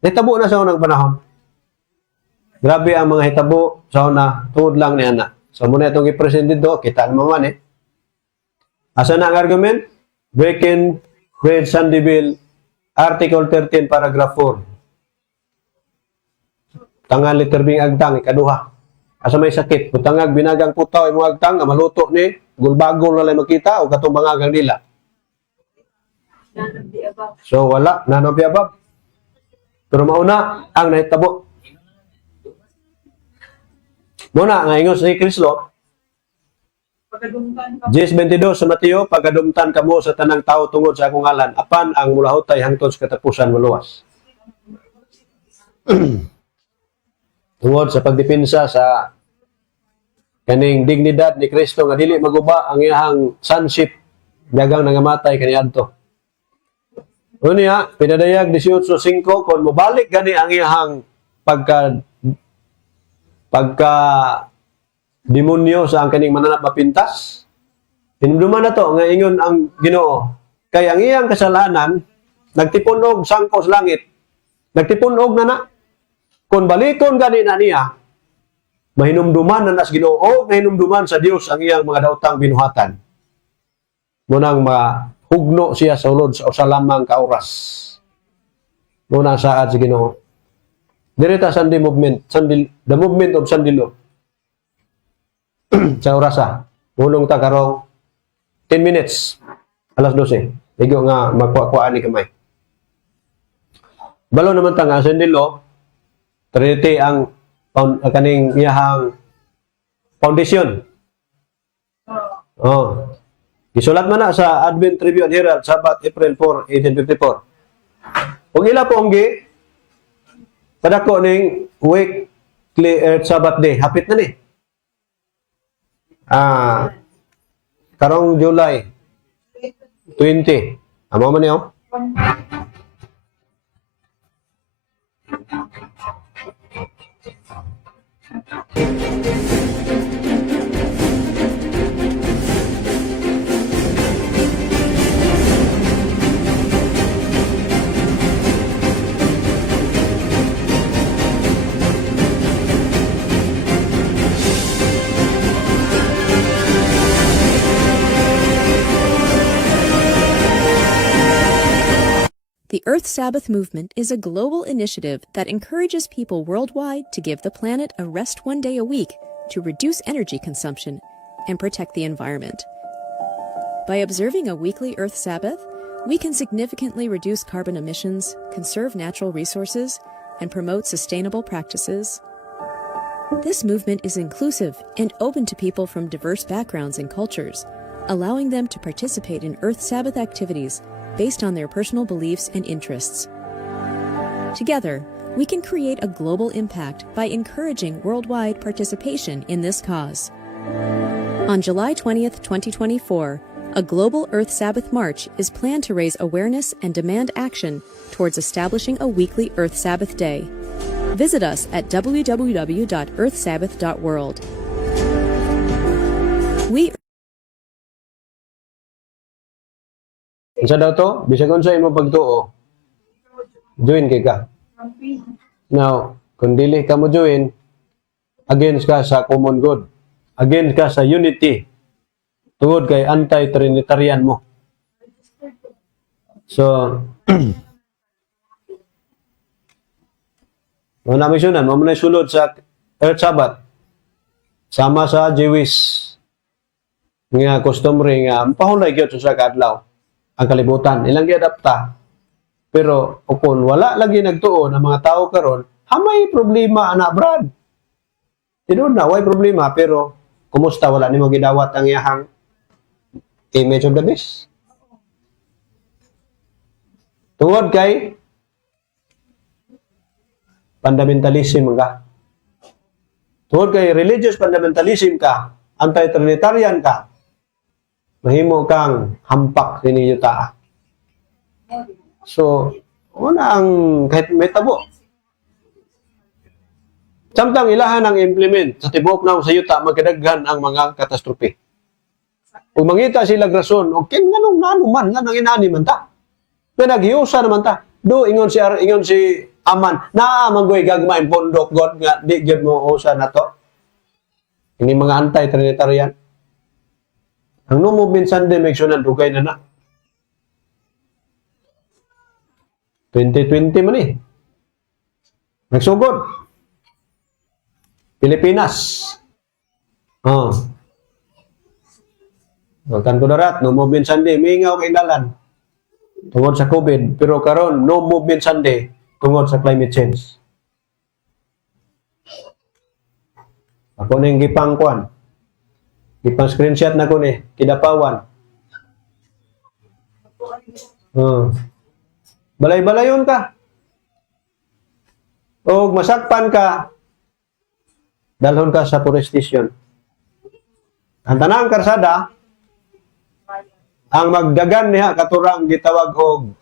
hitabo na sa unang panahon. Grabe ang mga hitabo sa una, tungod lang ni Ana. So, muna itong i-present dito, kita naman man eh. Asa na ang argument? Breckinridge Sandy Bill, Article 13, Paragraph 4. Tangan letter B agtang, ikaduha. Asa may sakit, butangag binagang putaw, imong agtang, maluto ni, gulbagol na lang makita, o katong bangagang nila. So, wala, none of the above. Pero mauna, ang nahitabo. Muna, nga ingos ni Kristo, 10:22 sa Mateo, pagadumtan kamo sa tanang tao tungod sa akong ngalan, apan ang mulahutay hangtod sa katapusan maluwas. Tungod sa pagdepensa sa kaning dignidad ni Kristo nga dili maguba ang iyang sonship dagang nangamatay kaniadto. Unya, pinadayag 18:5 kon mobalik gani ang iyang pagka demonyo sa ang kaning mananap mapintas. Hinumduman na to nga ingon ang Ginoo kay ang iyang kasalanan nagtipon og sangkos langit. Nagtipon og na kun balikon gani na niya mahinumduman na nas Ginoo o mahinumduman sa Dios ang iyang mga daotang binuhatan. Munang hugno siya sa ulod sa lamang ka oras. Muna saad sa Ginoo. Direta Sunday movement, the movement of Sunday law. Sa orasa, mulong ta karong 10 minutes, alas 12. Igo nga magkuha-kuhaan ni kamay. Balo naman ta nga Sunday law, Trinity ang kaning iyahang foundation. Oh. Gisulat man na sa Advent Tribune Herald, Sabat, April 4, 1854. Kung ila po gi padako ning weekly Sabbath day, hapit na ni. Karong July 20. Amo man niyo? The Earth Sabbath movement is a global initiative that encourages people worldwide to give the planet a rest one day a week to reduce energy consumption and protect the environment. By observing a weekly Earth Sabbath, we can significantly reduce carbon emissions, conserve natural resources, and promote sustainable practices. This movement is inclusive and open to people from diverse backgrounds and cultures, allowing them to participate in Earth Sabbath activities based on their personal beliefs and interests. Together, we can create a global impact by encouraging worldwide participation in this cause. On July 20th, 2024, a global Earth Sabbath March is planned to raise awareness and demand action towards establishing a weekly Earth Sabbath Day. Visit us at www.earthsabbath.world. We Isa daw to, bisag unsa imo pagtuo, join kay ka. Now, kung dili ka mo join, against ka sa common good. Against ka sa unity. Tungod kay anti-trinitarian mo. So, wala misyonan, mo na sulod sa Earth Sabbath. Sama sa Jewish nga customary nga pahulay gyud sa kadlaw ang kalibutan ilang giadapta. Pero kung wala lagi nagtuo ng mga tao karon, hamay problema ana Brad. Tidon na way problema pero kumusta wala nimo gidawat ang iyahang image of the beast. Tungod kay fundamentalism ka. Tungod kay religious fundamentalism ka, anti-trinitarian ka, mahimo kang hampak kini yuta. So, una ang kahit may tabo. Samtang ilahan ang implement sa tibok na sa yuta, magkadaghan ang mga katastrofe. Kung mangita sila rason, okay, nganong nanuman, nganong inani man ta. Pero naghiusa naman ta. Do, ingon si Aman, manggoy gagmay pondok God nga, di gyud mo usa na to. Ini mga anti-trinitarian. Ang no movement Sunday, make sure na dugay na na. 2020 man eh. Nagsugod. Pilipinas. Kan ko darat, no movement Sunday, mingaw kay dalan. Tungod sa COVID. Pero karon no movement Sunday, tungod sa climate change. Ako na yung gipang kuan. Gipang screenshot na ko ni, kidapawan. Balay-balayon ka. O masakpan ka, dalhon ka sa police station. Ang tanang karsada, ang magdagan niya, katurang gitawag og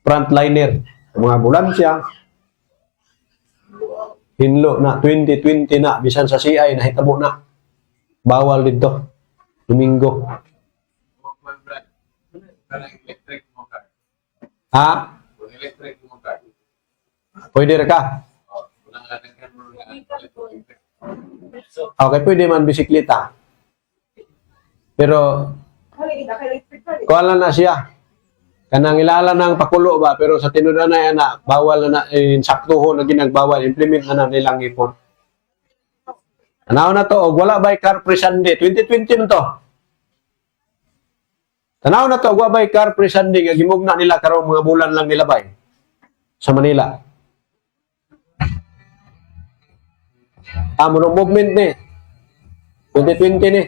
frontliner. Mga ambulansya, hinlo na, 2020 na, bisan sa CI, nahitabo na. Bawal dito. Domingo. Ha? Pwede rin ka? Okay, pwede man bisikleta. Pero kuala na siya. Kanang ilala ng pakulo ba, pero sa tinudan na yan na, bawal na, saktuho na ginagbawal, implement na nilang ipon. Tanaw na to, og wala ba'y car free Sunday, 2020 man to. Tanaw na to, og wala ba'y car free Sunday, nga gimugna nila karong mga bulan lang nila bay sa Manila. Munong movement ni, 2020 ni.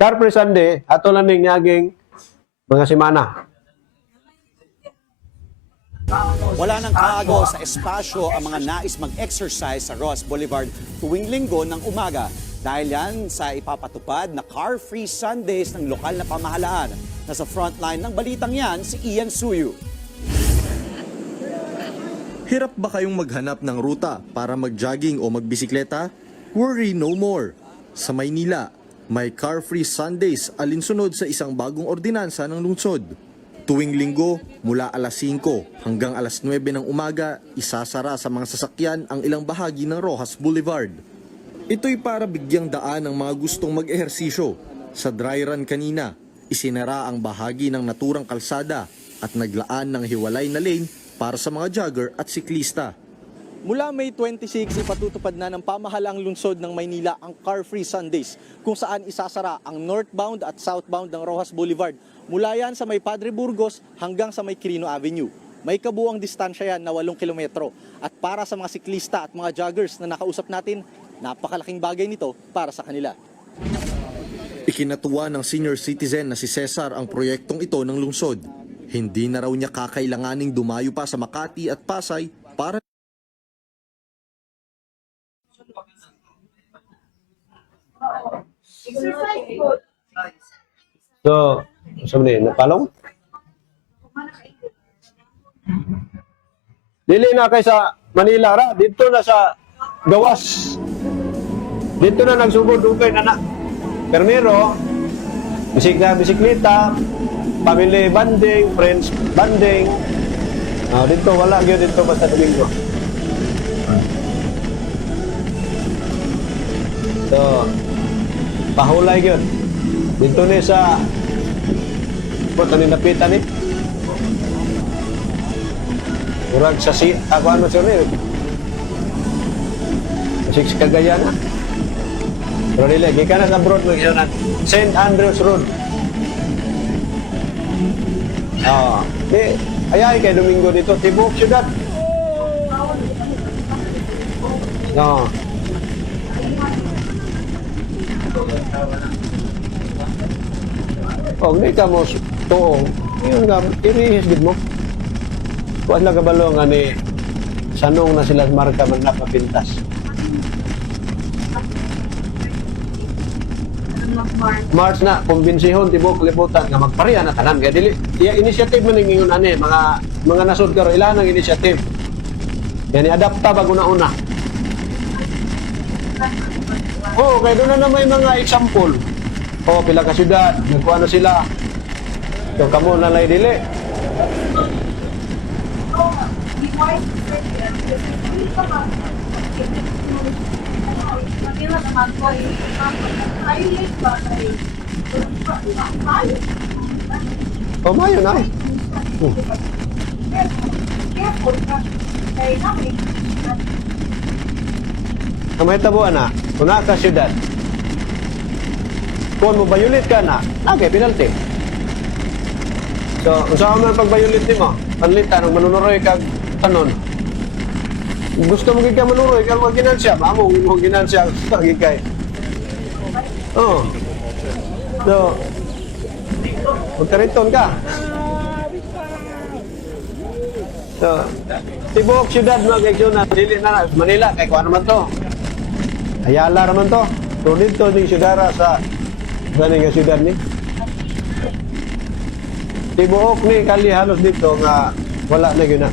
Car free Sunday, ato lang ning niaging mga semana. Wala nang kaago sa espasyo ang mga nais mag-exercise sa Ross Boulevard tuwing linggo ng umaga dahil yan sa ipapatupad na car-free Sundays ng lokal na pamahalaan. Nasa frontline ng balitang yan si Ian Suyu. Hirap ba kayong maghanap ng ruta para mag-jogging o magbisikleta? Worry no more. Sa Maynila, may car-free Sundays alinsunod sa isang bagong ordinansa ng lungsod. Tuwing linggo, mula alas 5 hanggang alas 9 ng umaga, isasara sa mga sasakyan ang ilang bahagi ng Rojas Boulevard. Ito'y para bigyang daan ang mga gustong mag-ehersisyo. Sa dry run kanina, isinara ang bahagi ng naturang kalsada at naglaan ng hiwalay na lane para sa mga jogger at siklista. Mula May 26, ipatutupad na ng pamahalaang lungsod ng Maynila ang car-free Sundays kung saan isasara ang northbound at southbound ng Rojas Boulevard. Mula yan sa may Padre Burgos hanggang sa may Quirino Avenue. May kabuang distansya yan na 8 kilometro. At para sa mga siklista at mga joggers na nakausap natin, napakalaking bagay nito para sa kanila. Ikinatuwa ng senior citizen na si Cesar ang proyektong ito ng lungsod. Hindi na raw niya kakailanganing dumayo pa sa Makati at Pasay para So, sabi niya, napalong? Dili na kay sa Manila ra, dito na sa Gawas. Dito na nagsugod ukay na na. Permero, bisikleta, family banding, friends banding. Dito wala gyud dito basta Domingo. So, pahulay gyud. Dito ni sa puto ni napitan ni. Urag sa ako ano siya ni. Six Cagayan na. Pero nila, gikan na sa abroad mo na St. Andrews Road. Ayay kay Domingo dito, tibok syudad. Hindi ka mo tuong, yun nga, irihis din mo. Kuan na kabalo nga ni sanong na sila marka man napapintas. March na, kumbensihon, tibok, liputan, nga magpariya na tanan. Kaya dili, iya initiative man ningingon ani, mga nasod karo, ilan ang initiative. Yan, i-adapta bago na una. Kaya doon na may mga example. Pila ka syudad, nagkuha na sila. So, kamo na lay dili. Mayo na. Kamay tabuan na, kuna ka syudad. Kung mo bayulit ka na, penalty. So, kung saan man pag-bayulit mo, panlitan, kung manunuroy kag tanon, gusto mo gika manuroy, ikaw mga ginansya, mamong mo ginansya, gikay. Oh. So, magkariton ka. So, tibok syudad mga kaigsunan, dili na Manila, kay kuha naman to. Ayala naman to. So, dito yung syudara sa gani nga syudad ni. Tibok ni kali halos dito nga wala na yun na.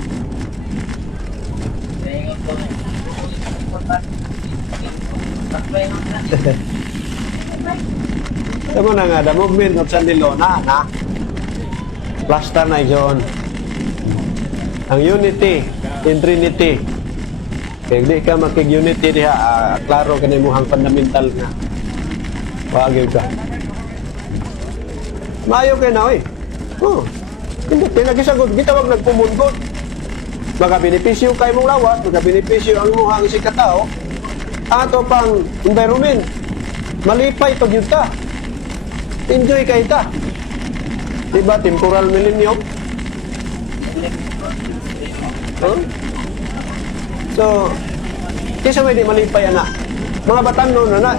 Tama na nga, the movement of San Dilo na. Plaster na yun. Ang unity in Trinity. Kaya di ka makig-unity diha, klaro ka na muhang fundamental nga. Wagay ka. Maayo kayo na, oy. Oh. Hindi, pinagisagod. Kita wag nagpumundod. Magka-benepisyo kayo mong lawas, magka-benepisyo ang muhang si katao. Ato pang environment. Malipay pag yun ta. Enjoy kayo ta. Diba, temporal millennium? Huh? So, kisa may di malipay na. Mga batang noon na,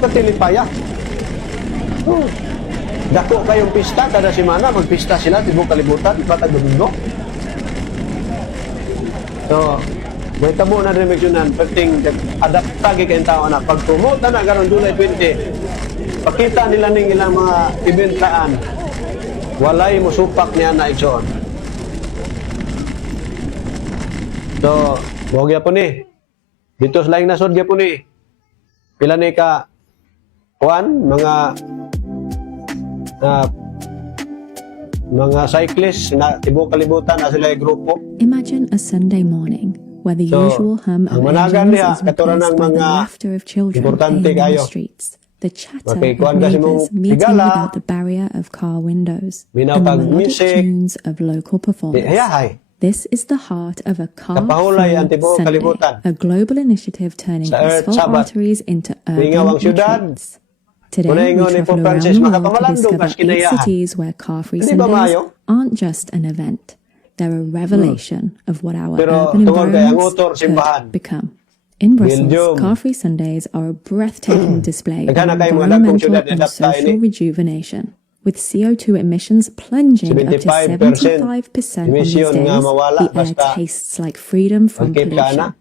patilipaya. Oh. Dako kayong pista, kada semana, magpista sila, tibok kalibutan, batang domingo. So, may tamo na rin meksyonan, pagting adaptagi kayong tao na. Pag-promote na karon July 20, pakita nila ning ilang mga eventaan, walay mo supak niya na igsoon. So, huwag ya po ni. Dito sa laing nasod ya po ni. Pila ni ka, mga cyclists na tibok kalibutan na sila yung grupo. Imagine a Sunday morning where the So, usual hum of ang managan engines niya, is katuran replaced ng by the mga laughter of children importante playing on kayo. the streets, the chatter Makikuan of kasi neighbors mong meeting tigala. without the barrier of car windows, Minaw and the kag melodic music. tunes of local performers. Hayahay. This is the heart of a Kapahulay ang car-free tibuok Sunday, kalibutan. a global initiative turning Sa Earth asphalt Sabbath. arteries into Lingaw ang urban syudad. retreats. Today, Muna we ingon ni travel Pope around Francis, the world to makapamalandong discover kas kinayahan. 8 cities where car-free Hindi ba Sundays maayo? aren't just an event. They're a revelation of what our Pero urban tungod kay ang environments utor, simbahan. could become. In Brussels, Belgium. car-free Sundays are a breathtaking display of Naghanap kayo mga dagkong environmental syudad, and adapt tayo social ni. rejuvenation, with CO2 emissions plunging up to 75% 75% on these emission days. nga mawala The air basta tastes like freedom from magkip ka pollution. na.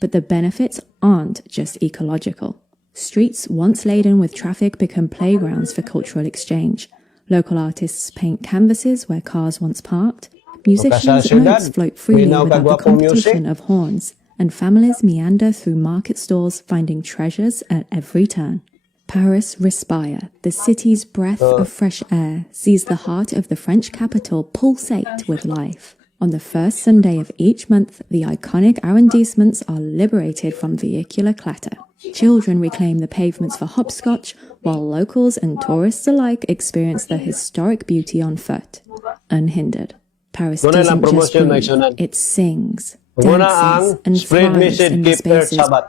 But the benefits aren't just ecological. Streets once laden with traffic become playgrounds for cultural exchange. Local artists paint canvases where cars once parked. Musicians' syudad, notes float freely minaw without the kagwapong competition music. of horns, and families meander through market stalls finding treasures at every turn. Paris Respire, the city's breath of fresh air, sees the heart of the French capital pulsate with life. On the first Sunday of each month, the iconic arrondissements are liberated from vehicular clatter. Children reclaim the pavements for hopscotch, while locals and tourists alike experience the historic beauty on foot, unhindered. Paris Muna lang doesn't just promotion na breathe, isunan. it sings, Muna ang dances, and spread thrives message in the keep Earth spaces. Sabbath.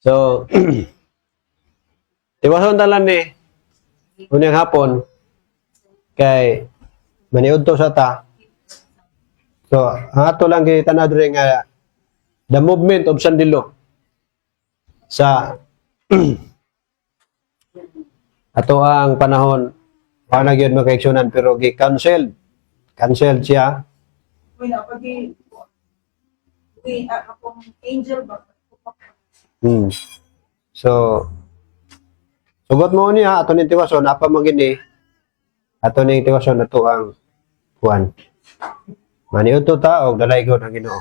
So, iwason talan ni unyang hapon kay maniud to sa ta. So, ang ato lang kita na diri nga the movement of San Dilo sa ato ang panahon para gyud makaeksyonan pero gi-cancel siya. So, sugot mo niya, ato ni tiwason, apa magini, ato ni tiwason na to ang kuwan. Maniud to ta, o dalay ko ng Ginoo.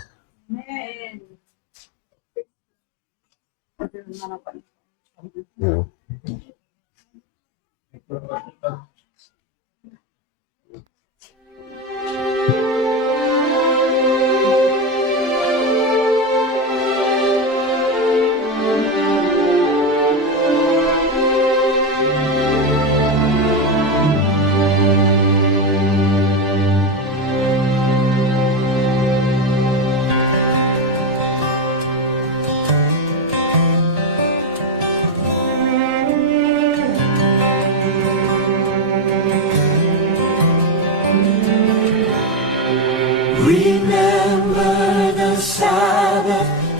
Remember the sound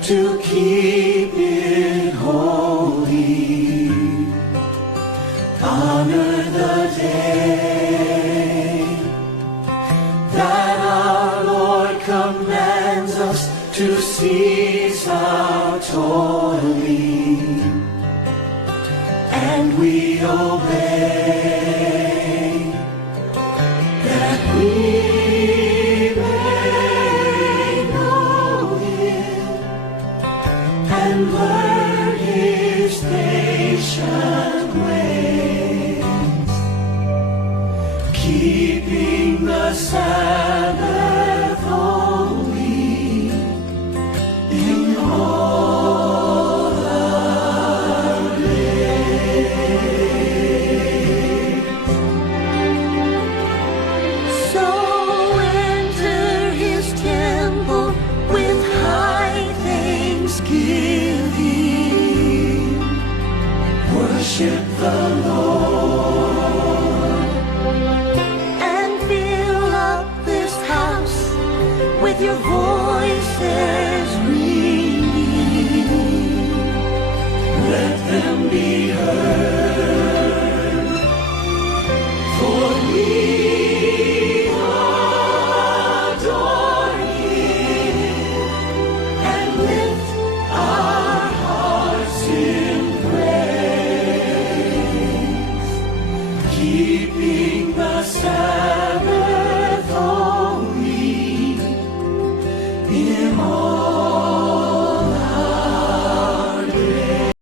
to keep it holy. Honor the day that our Lord commands us to cease our toiling, and we obey, that we may know Him and learn His patient ways, keeping the Sabbath